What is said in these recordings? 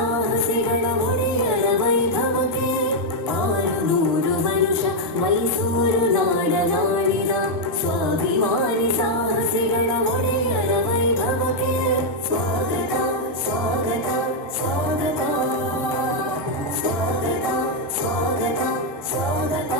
ಸಾಹಸಿಗಳ ಒಡೆಯರ ವೈಭವಕ್ಕೆ 600 ವರುಷ ಮೈಸೂರು ನಾಡನಾಡಿನ ಸ್ವಾಭಿಮಾನಿ ಸಾಹಸಿಗಳ ಒಡೆಯರ ವೈಭವಕ್ಕೆ ಸ್ವಾಗತ ಸ್ವಾಗತ ಸ್ವಾಗತ ಸ್ವಾಗತ ಸ್ವಾಗತ ಸ್ವಾಗತ.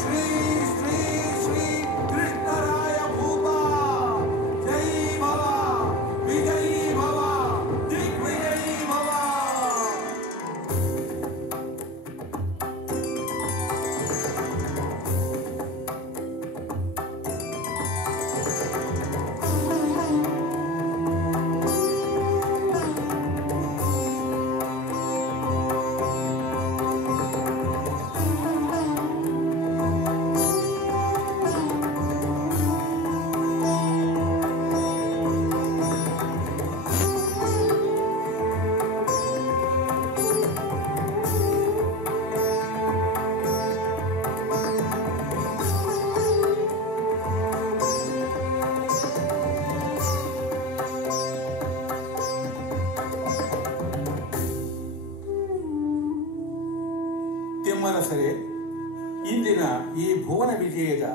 ಶ್ರೀ ಶ್ರೀ ಶ್ರೀ ಕೃಷ್ಣರಾಯ ಭೂಪ ಜೈ ಭವ ವಿಜಯೀ ಭವ ದಿಗ್ವಿಜಯೀ ಭವ. ತಿಮ್ಮರಸರೇ, ಇಂದಿನ ಈ ಭುವನ ವಿಜಯದ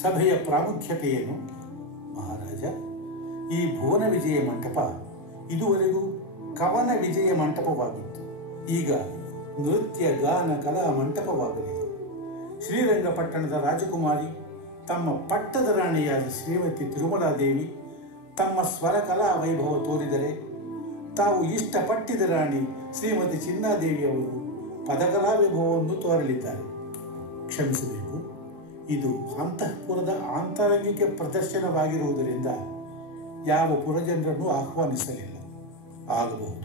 ಸಭೆಯ ಪ್ರಾಮುಖ್ಯತೆಯೇನು? ಮಹಾರಾಜ, ಈ ಭುವನ ವಿಜಯ ಮಂಟಪ ಇದುವರೆಗೂ ಕವನ ವಿಜಯ ಮಂಟಪವಾಗಿತ್ತು. ಈಗ ನೃತ್ಯ ಗಾನ ಕಲಾ ಮಂಟಪವಾಗಲಿದೆ. ಶ್ರೀರಂಗಪಟ್ಟಣದ ರಾಜಕುಮಾರಿ ತಮ್ಮ ಪಟ್ಟದ ರಾಣಿಯಾದ ಶ್ರೀಮತಿ ತಿರುಮಲಾದೇವಿ ತಮ್ಮ ಸ್ವರ ಕಲಾ ವೈಭವ ತೋರಿದರೆ, ತಾವು ಇಷ್ಟಪಟ್ಟಿದ ರಾಣಿ ಶ್ರೀಮತಿ ಚಿನ್ನಾದೇವಿಯವರು ಪದಕಲಾ ವೈಭವವನ್ನು ತೋರಲಿದ್ದಾರೆ. ಕ್ಷಮಿಸಬೇಕು, ಇದು ಅಂತಃಪುರದ ಆಂತರಂಗಿಕ ಪ್ರದರ್ಶನವಾಗಿರುವುದರಿಂದ ಯಾವ ಪುರಜನರನ್ನು ಆಹ್ವಾನಿಸಲಿಲ್ಲ. ಆಗಬಹುದು.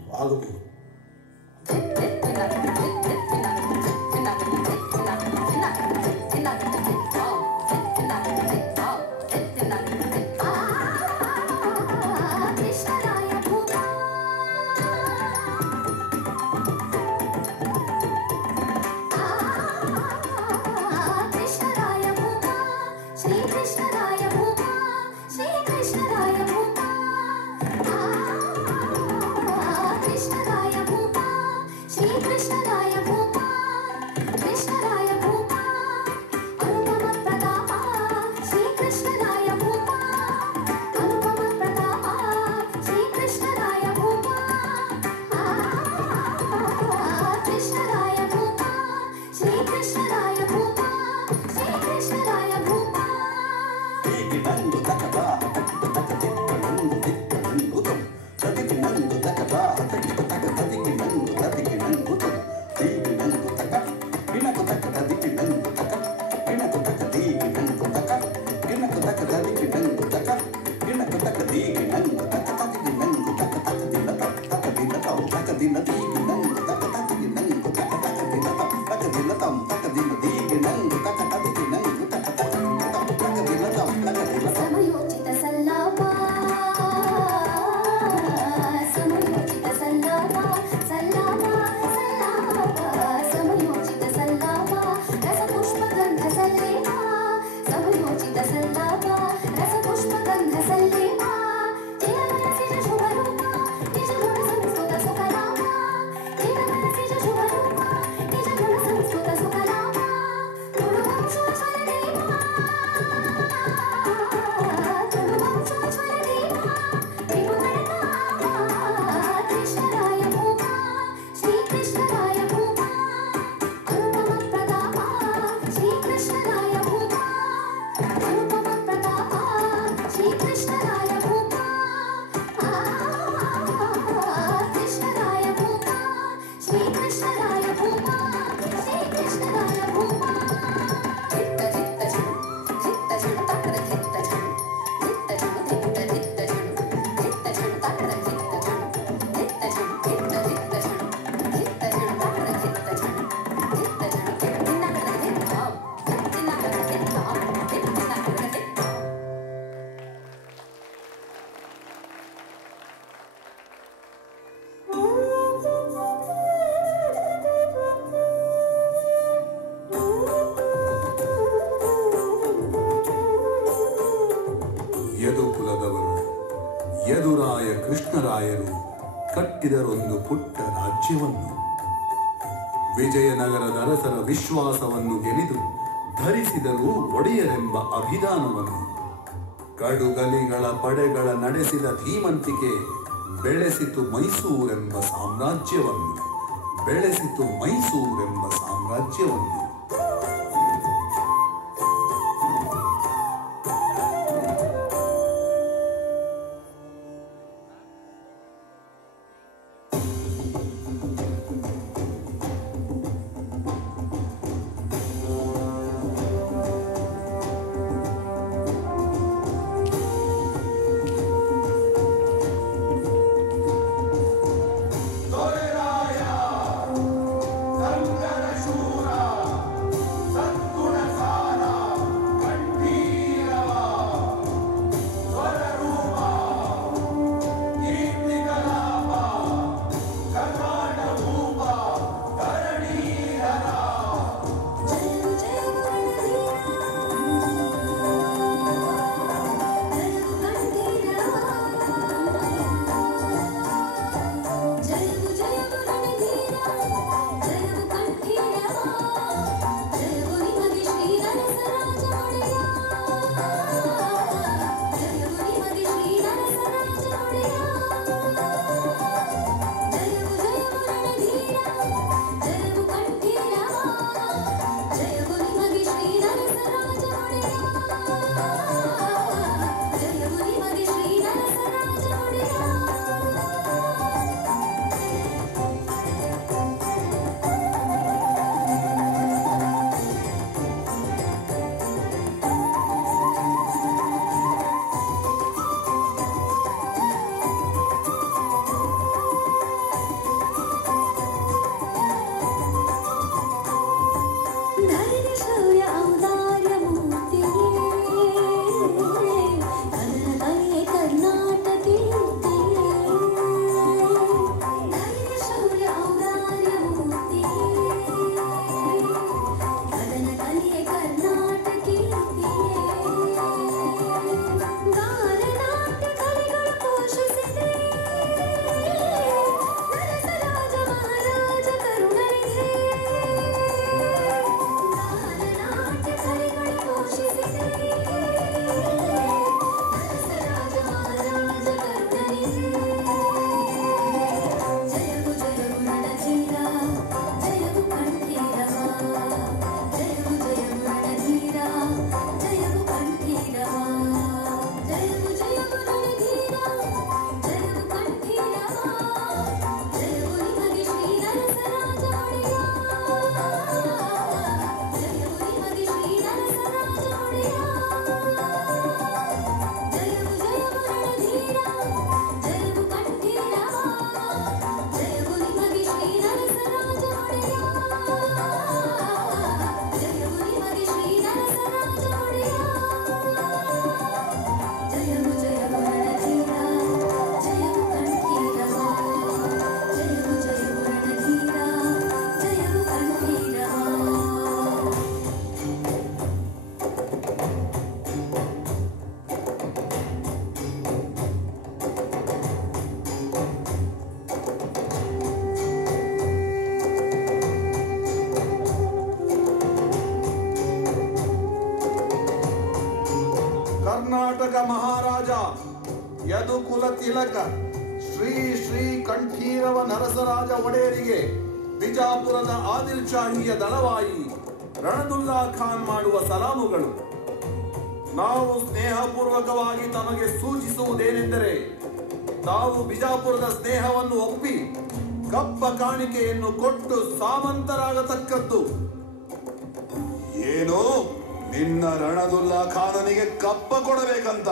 ಯದುಕುಲದವರು ಯದುರಾಯ ಕೃಷ್ಣರಾಯರು ಕಟ್ಟಿದರೊಂದು ಪುಟ್ಟ ರಾಜ್ಯವನ್ನು. ವಿಜಯನಗರದ ಅರಸರ ವಿಶ್ವಾಸವನ್ನು ಗೆಲಿದು ಧರಿಸಿದರು ಒಡೆಯರೆಂಬ ಅಭಿಧಾನವನ್ನು. ಕಡುಗಲಿಗಳ ಪಡೆಗಳ ನಡೆಸಿದ ಧೀಮಂತಿಕೆ ಬೆಳೆಸಿತು ಮೈಸೂರೆಂಬ ಸಾಮ್ರಾಜ್ಯವನ್ನು. ಶೌರ್ಯ ಔದಾರ್ಯ ಮೂರ್ತಿಯೇ ಕನ್ನಡ ಕಲೆಯೇ ಕರ್ನಾಟಕ ಕೀರ್ತಿಯೇ ಧೈರ್ಯ ಶೌರ್ಯ ಔದಾರ್ಯ ಮೂರ್ತಿಯೇ ಕನ್ನಡ ಕಲೆಯೇ ಕರ್ನಾಟಕ ಕೀರ್ತಿಯೇ ಗಾನನಾಟ್ಯ ಕಲೆಗಳು ಪೋಷಿಸಿದೆ ನರಸರಾಜ ಮಹಾರಾಜ ಕರುಣನಿಧಿ ಗಾನನಾಟ್ಯ ಕಲೆಗಳು ಪೋಷಿಸಿದೆ ನರಸರಾಜ ಮಹಾರಾಜ ಕರುಣನಿಧಿ ಜಯವು ಜಯವು ರಣಧೀರ ಜಯವು ಕಂಠೀರವ ಜಯವು ಜಯವು ರಣಧೀರ ಜಯವು ಕಂಠೀರವ ಜಯವು ಜಯವು ರಣಧೀರ ಜಯವು ಕಂಠೀರವ ಜಯವು ನಿಮಗೆ ಶ್ರೀ ನರಸರಾಜ ಒಡೆಯ ಜಯವು ನಿಮಗೆ ಶ್ರೀ ನರಸರಾಜ ಒಡೆಯ ಜಯವು ಜಯವು ರಣಧೀರ ಜಯವು ಕಂಠೀರವ ಜಯವು ನಿಮಗೆ ಶ್ರೀ ನರಸರಾಜ ಒಡೆಯ ಜಯವು ನಿಮಗೆ ಶ್ರೀ ನರಸರಾಜ ಒಡೆಯ ಜಯವು ಜಯವು ರಣಧೀರ ಜಯವು ಕಂಠೀರವ ಜಯವು ಜಯವು ರಣಧೀರ ಜಯವು ಕಂಠೀರವ ಕರ್ನಾಟಕ ಮಹಾರಾಜ ಯದುಕುಲ ತಿಲಕ ಶ್ರೀ ಶ್ರೀ ಕಂಠೀರವ ನರಸರಾಜ ಒಡೆಯರಿಗೆ ಬಿಜಾಪುರದ ಆದಿಲ್ ಶಾಹಿಯ ದಳವಾಯಿ ರಣದುಲ್ಲಾ ಖಾನ್ ಮಾಡುವ ಸಲಾಮುಗಳು. ನಾವು ಸ್ನೇಹಪೂರ್ವಕವಾಗಿ ತಮಗೆ ಸೂಚಿಸುವುದೇನೆಂದರೆ ತಾವು ಬಿಜಾಪುರದ ಸ್ನೇಹವನ್ನು ಒಪ್ಪಿ ಕಪ್ಪ ಕಾಣಿಕೆಯನ್ನು ಕೊಟ್ಟು ಸಾಮಂತರಾಗತಕ್ಕದ್ದು. ಏನು ನಿನ್ನ ರಣದುಲ್ಲಾ ಖಾನನಿಗೆ ಕಪ್ಪ ಕೊಡಬೇಕಂತ?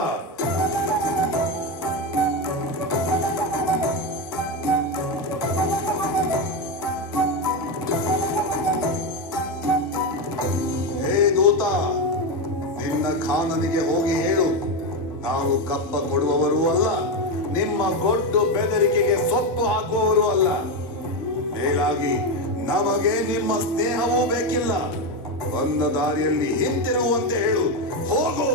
ಹೇ ದೂತ, ನಿನ್ನ ಖಾನನಿಗೆ ಹೋಗಿ ಹೇಳು, ನಾವು ಕಪ್ಪ ಕೊಡುವವರೂ ಅಲ್ಲ, ನಿಮ್ಮ ಗೊಡ್ಡು ಬೆದರಿಕೆಗೆ ಸೊಪ್ಪು ಹಾಕುವವರೂ ಅಲ್ಲ. ಮೇಲಾಗಿ ನಮಗೆ ನಿಮ್ಮ ಸ್ನೇಹವೂ ಬೇಕಿಲ್ಲ. ಬಂದ ದಾರಿಯಲ್ಲಿ ಹಿಂತಿರುಗುವಂತೆ ಹೇಳು. ಹೋಗು.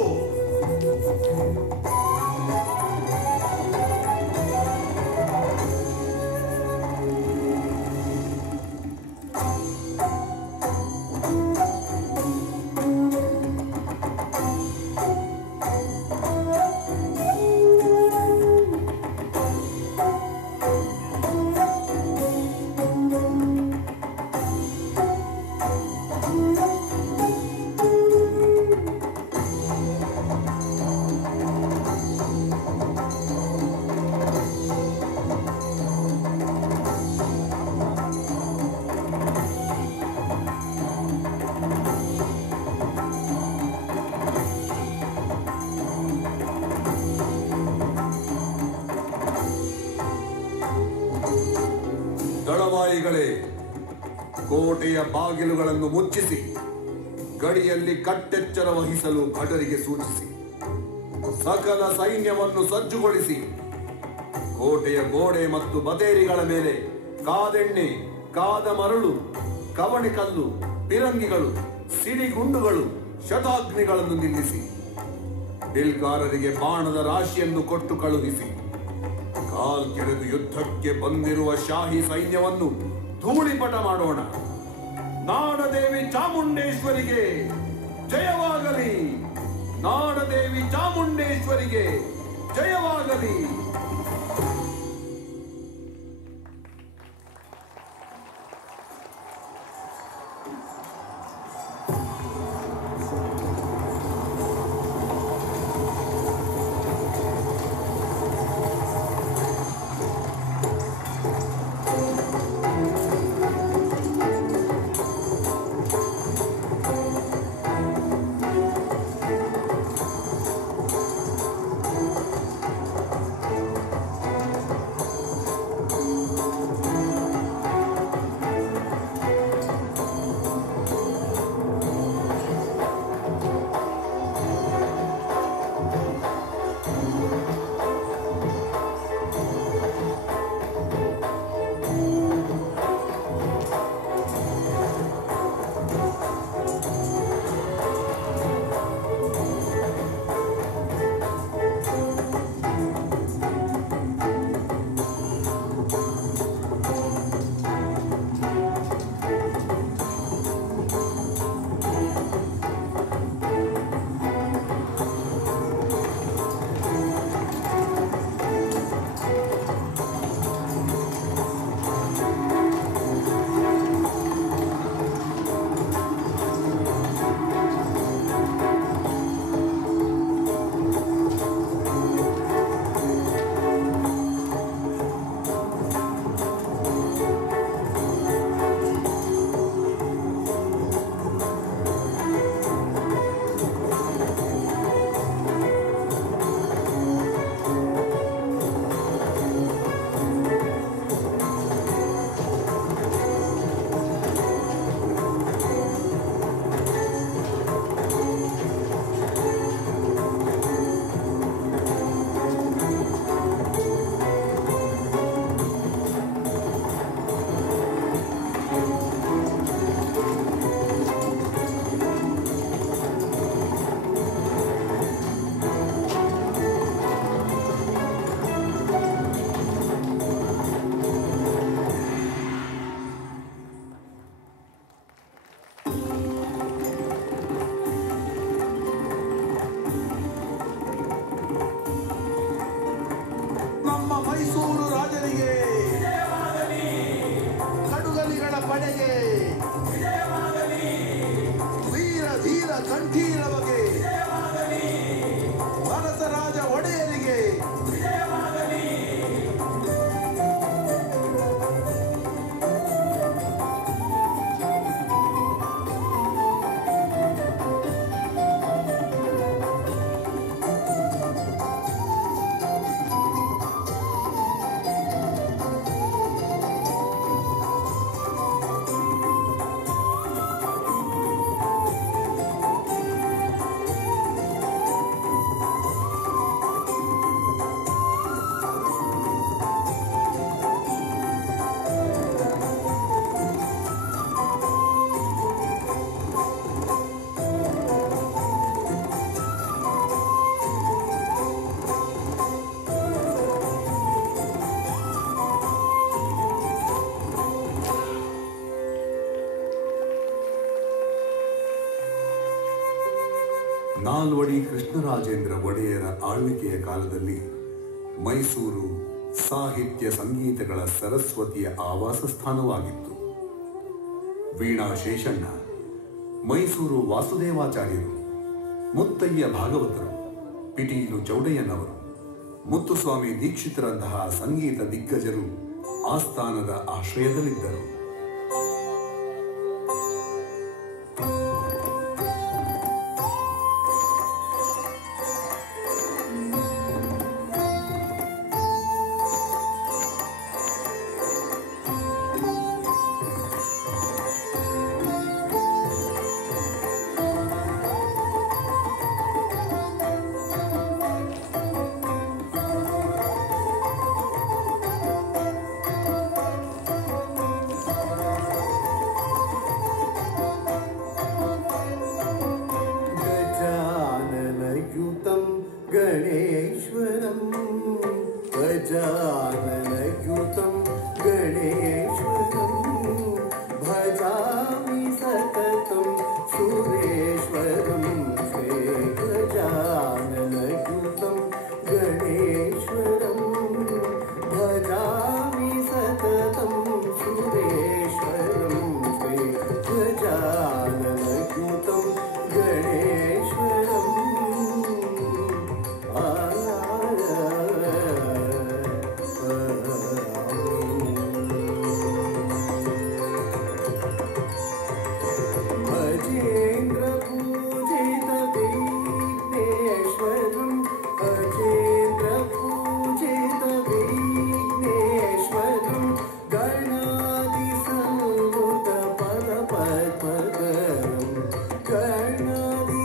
ದಳವಾಯಿಗಳೇ, ಕೋಟೆಯ ಬಾಗಿಲುಗಳನ್ನು ಮುಚ್ಚಿಸಿ ಗಡಿಯಲ್ಲಿ ಕಟ್ಟೆಚ್ಚರ ವಹಿಸಲು ಭಟರಿಗೆ ಸೂಚಿಸಿ ಸಕಲ ಸೈನ್ಯವನ್ನು ಸಜ್ಜುಗೊಳಿಸಿ ಕೋಟೆಯ ಗೋಡೆ ಮತ್ತು ಬದೇರಿಗಳ ಮೇಲೆ ಕಾದೆಣ್ಣೆ, ಕಾದ ಮರಳು, ಕವಣೆಕಲ್ಲು, ಪಿರಂಗಿಗಳು, ಸಿಡಿಗುಂಡುಗಳು, ಶತಾಗ್ನಿಗಳನ್ನು ನಿಲ್ಲಿಸಿ ಬಿಲ್ಗಾರರಿಗೆ ಬಾಣದ ರಾಶಿಯನ್ನು ಕೊಟ್ಟು ಕಳುಹಿಸಿ ಕಾಲ್ ಕೆರೆದು ಯುದ್ಧಕ್ಕೆ ಬಂದಿರುವ ಶಾಹಿ ಸೈನ್ಯವನ್ನು ಧೂಳಿಪಟ ಮಾಡೋಣ. ನಾಡದೇವಿ ಚಾಮುಂಡೇಶ್ವರಿಗೆ ಜಯವಾಗಲಿ! ನಾಡದೇವಿ ಚಾಮುಂಡೇಶ್ವರಿಗೆ ಜಯವಾಗಲಿ! ಕಂಠೀರವಗೆ, ಭರತರಾಜ ಒಡೆಯರಿಗೆ ನಾಲ್ವಡಿ ಕೃಷ್ಣರಾಜೇಂದ್ರ ಒಡೆಯರ ಆಳ್ವಿಕೆಯ ಕಾಲದಲ್ಲಿ ಮೈಸೂರು ಸಾಹಿತ್ಯ ಸಂಗೀತಗಳ ಸರಸ್ವತಿಯ ಆವಾಸ ಸ್ಥಾನವಾಗಿತ್ತು. ವೀಣಾ ಶೇಷಣ್ಣ, ಮೈಸೂರು ವಾಸುದೇವಾಚಾರ್ಯರು, ಮುತ್ತಯ್ಯ ಭಾಗವತರು, ಪಿಟೀಲು ಚೌಡಯ್ಯನವರು, ಮುತ್ತುಸ್ವಾಮಿ ದೀಕ್ಷಿತರಂತಹ ಸಂಗೀತ ದಿಗ್ಗಜರು ಆಸ್ಥಾನದ ಆಶ್ರಯದಲ್ಲಿದ್ದರು. गणेश्वरं गजाननयुतं गणेश्वरं भजामि सततं सुरेश्वरं श्री गजाननयुतं गणेश्वरं भजामि सततं सुरेश्वरं श्री गजाननयुतं गणेश्वरम् गणादि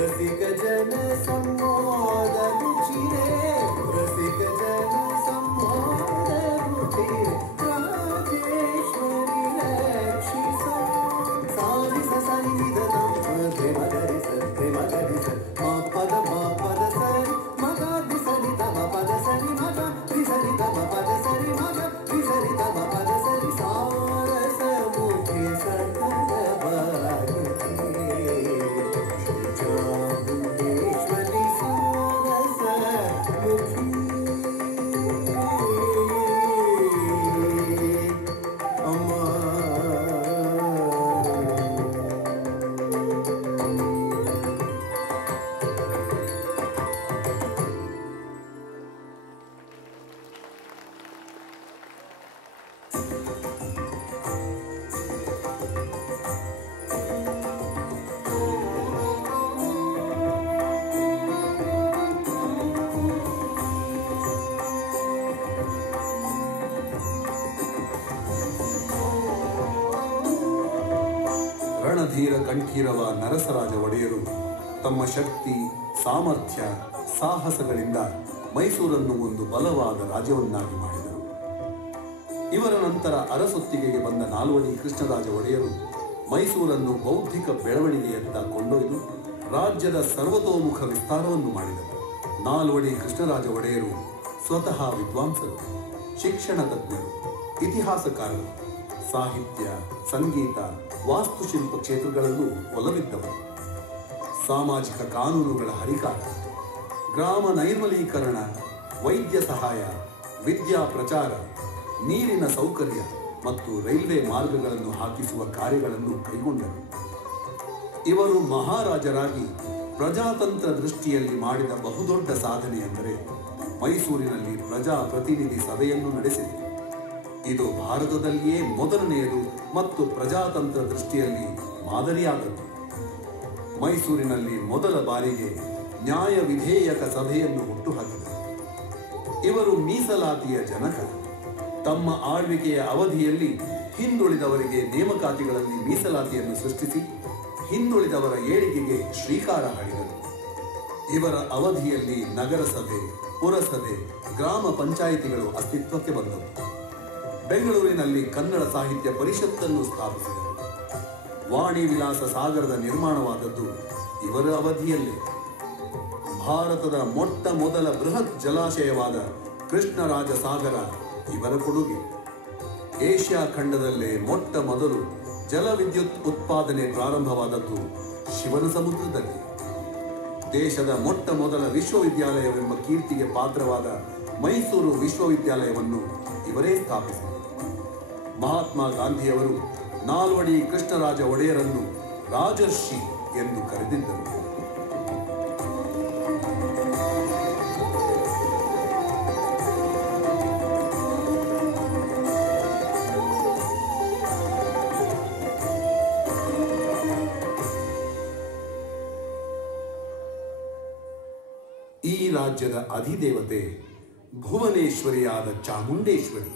रसिक जन सम्मोद रुचिरे रसिक जन सम्मोद रुचिरे राजेश्वरी रक्षिसो सारि ससनि निधनं ध्रे मगरि स मा पद सरि मग दिसरि तम पद सरि मग दिसरि तम पद सरि मग दिसरि तम पद सरि सारस मुखे सकल बागति चामुंडेश्वरी सारस मुखी अम्मा ರಣಧೀರ ಕಂಠೀರವ ನರಸರಾಜ ಒಡೆಯರು ತಮ್ಮ ಶಕ್ತಿ ಸಾಮರ್ಥ್ಯ ಸಾಹಸಗಳಿಂದ ಮೈಸೂರನ್ನು ಒಂದು ಬಲವಾದ ರಾಜ್ಯವನ್ನಾಗಿ ಮಾಡಿದರು. ಇವರ ನಂತರ ಅರಸೊತ್ತಿಗೆಗೆ ಬಂದ ನಾಲ್ವಡಿ ಕೃಷ್ಣರಾಜ ಒಡೆಯರು ಮೈಸೂರನ್ನು ಬೌದ್ಧಿಕ ಬೆಳವಣಿಗೆಯತ್ತ ಕೊಂಡೊಯ್ದು ರಾಜ್ಯದ ಸರ್ವತೋಮುಖ ವಿಸ್ತಾರವನ್ನು ಮಾಡಿದರು. ನಾಲ್ವಡಿ ಕೃಷ್ಣರಾಜ ಒಡೆಯರು ಸ್ವತಃ ವಿದ್ವಾಂಸರು, ಶಿಕ್ಷಣ ತಜ್ಞರು, ಇತಿಹಾಸಕಾರರು, ಸಾಹಿತ್ಯ, ಸಂಗೀತ, ವಾಸ್ತುಶಿಲ್ಪ ಕ್ಷೇತ್ರಗಳಲ್ಲೂ ಒಲವಿದ್ದವರು. ಸಾಮಾಜಿಕ ಕಾನೂನುಗಳ ಹರಿಕಾರ, ಗ್ರಾಮ ನೈರ್ಮಲೀಕರಣ, ವೈದ್ಯ ಸಹಾಯ, ವಿದ್ಯಾ ಪ್ರಚಾರ, ನೀರಿನ ಸೌಕರ್ಯ ಮತ್ತು ರೈಲ್ವೆ ಮಾರ್ಗಗಳನ್ನು ಹಾಕಿಸುವ ಕಾರ್ಯಗಳನ್ನು ಕೈಗೊಂಡರು. ಇವರು ಮಹಾರಾಜರಾಗಿ ಪ್ರಜಾತಂತ್ರ ದೃಷ್ಟಿಯಲ್ಲಿ ಮಾಡಿದ ಬಹುದೊಡ್ಡ ಸಾಧನೆ ಎಂದರೆ ಮೈಸೂರಿನಲ್ಲಿ ಪ್ರಜಾಪ್ರತಿನಿಧಿ ಸಭೆಯನ್ನು ನಡೆಸಿದರು. ಇದು ಭಾರತದಲ್ಲಿಯೇ ಮೊದಲನೆಯದು ಮತ್ತು ಪ್ರಜಾತಂತ್ರ ದೃಷ್ಟಿಯಲ್ಲಿ ಮಾದರಿಯಾದದ್ದು. ಮೈಸೂರಿನಲ್ಲಿ ಮೊದಲ ಬಾರಿಗೆ ನ್ಯಾಯ ವಿಧೇಯಕ ಸಭೆಯನ್ನು ಹುಟ್ಟುಹಾಕಿದರು. ಇವರು ಮೀಸಲಾತಿಯ ಜನಕ. ತಮ್ಮ ಆಳ್ವಿಕೆಯ ಅವಧಿಯಲ್ಲಿ ಹಿಂದುಳಿದವರಿಗೆ ನೇಮಕಾತಿಗಳಲ್ಲಿ ಮೀಸಲಾತಿಯನ್ನು ಸೃಷ್ಟಿಸಿ ಹಿಂದುಳಿದವರ ಏಳಿಗೆಗೆ ಶ್ರೀಕಾರ ಹಾಡಿದರು. ಇವರ ಅವಧಿಯಲ್ಲಿ ನಗರಸಭೆ, ಪುರಸಭೆ, ಗ್ರಾಮ ಪಂಚಾಯಿತಿಗಳು ಅಸ್ತಿತ್ವಕ್ಕೆ ಬಂದವು. ಬೆಂಗಳೂರಿನಲ್ಲಿ ಕನ್ನಡ ಸಾಹಿತ್ಯ ಪರಿಷತ್ತನ್ನು ಸ್ಥಾಪಿಸಿದರು. ವಾಣಿ ವಿಲಾಸ ಸಾಗರದ ನಿರ್ಮಾಣವಾದದ್ದು ಇವರ ಅವಧಿಯಲ್ಲೇ. ಭಾರತದ ಮೊಟ್ಟ ಮೊದಲ ಬೃಹತ್ ಜಲಾಶಯವಾದ ಕೃಷ್ಣರಾಜ ಸಾಗರ ಇವರ ಕೊಡುಗೆ. ಏಷ್ಯಾ ಖಂಡದಲ್ಲೇ ಮೊಟ್ಟ ಮೊದಲು ಜಲವಿದ್ಯುತ್ ಉತ್ಪಾದನೆ ಪ್ರಾರಂಭವಾದದ್ದು ಶಿವನ ಸಮುದ್ರದಲ್ಲಿ. ದೇಶದ ಮೊಟ್ಟ ಮೊದಲ ವಿಶ್ವವಿದ್ಯಾಲಯವೆಂಬ ಕೀರ್ತಿಗೆ ಪಾತ್ರವಾದ ಮೈಸೂರು ವಿಶ್ವವಿದ್ಯಾಲಯವನ್ನು ಇವರೇ ಸ್ಥಾಪಿಸಿದರು. ಮಹಾತ್ಮ ಗಾಂಧಿಯವರು ನಾಲ್ವಡಿ ಕೃಷ್ಣರಾಜ ಒಡೆಯರನ್ನು ರಾಜರ್ಷಿ ಎಂದು ಕರೆದಿದ್ದರು. ಈ ರಾಜ್ಯದ ಅಧಿದೇವತೆ ಭುವನೇಶ್ವರಿಯಾದ ಚಾಮುಂಡೇಶ್ವರಿ.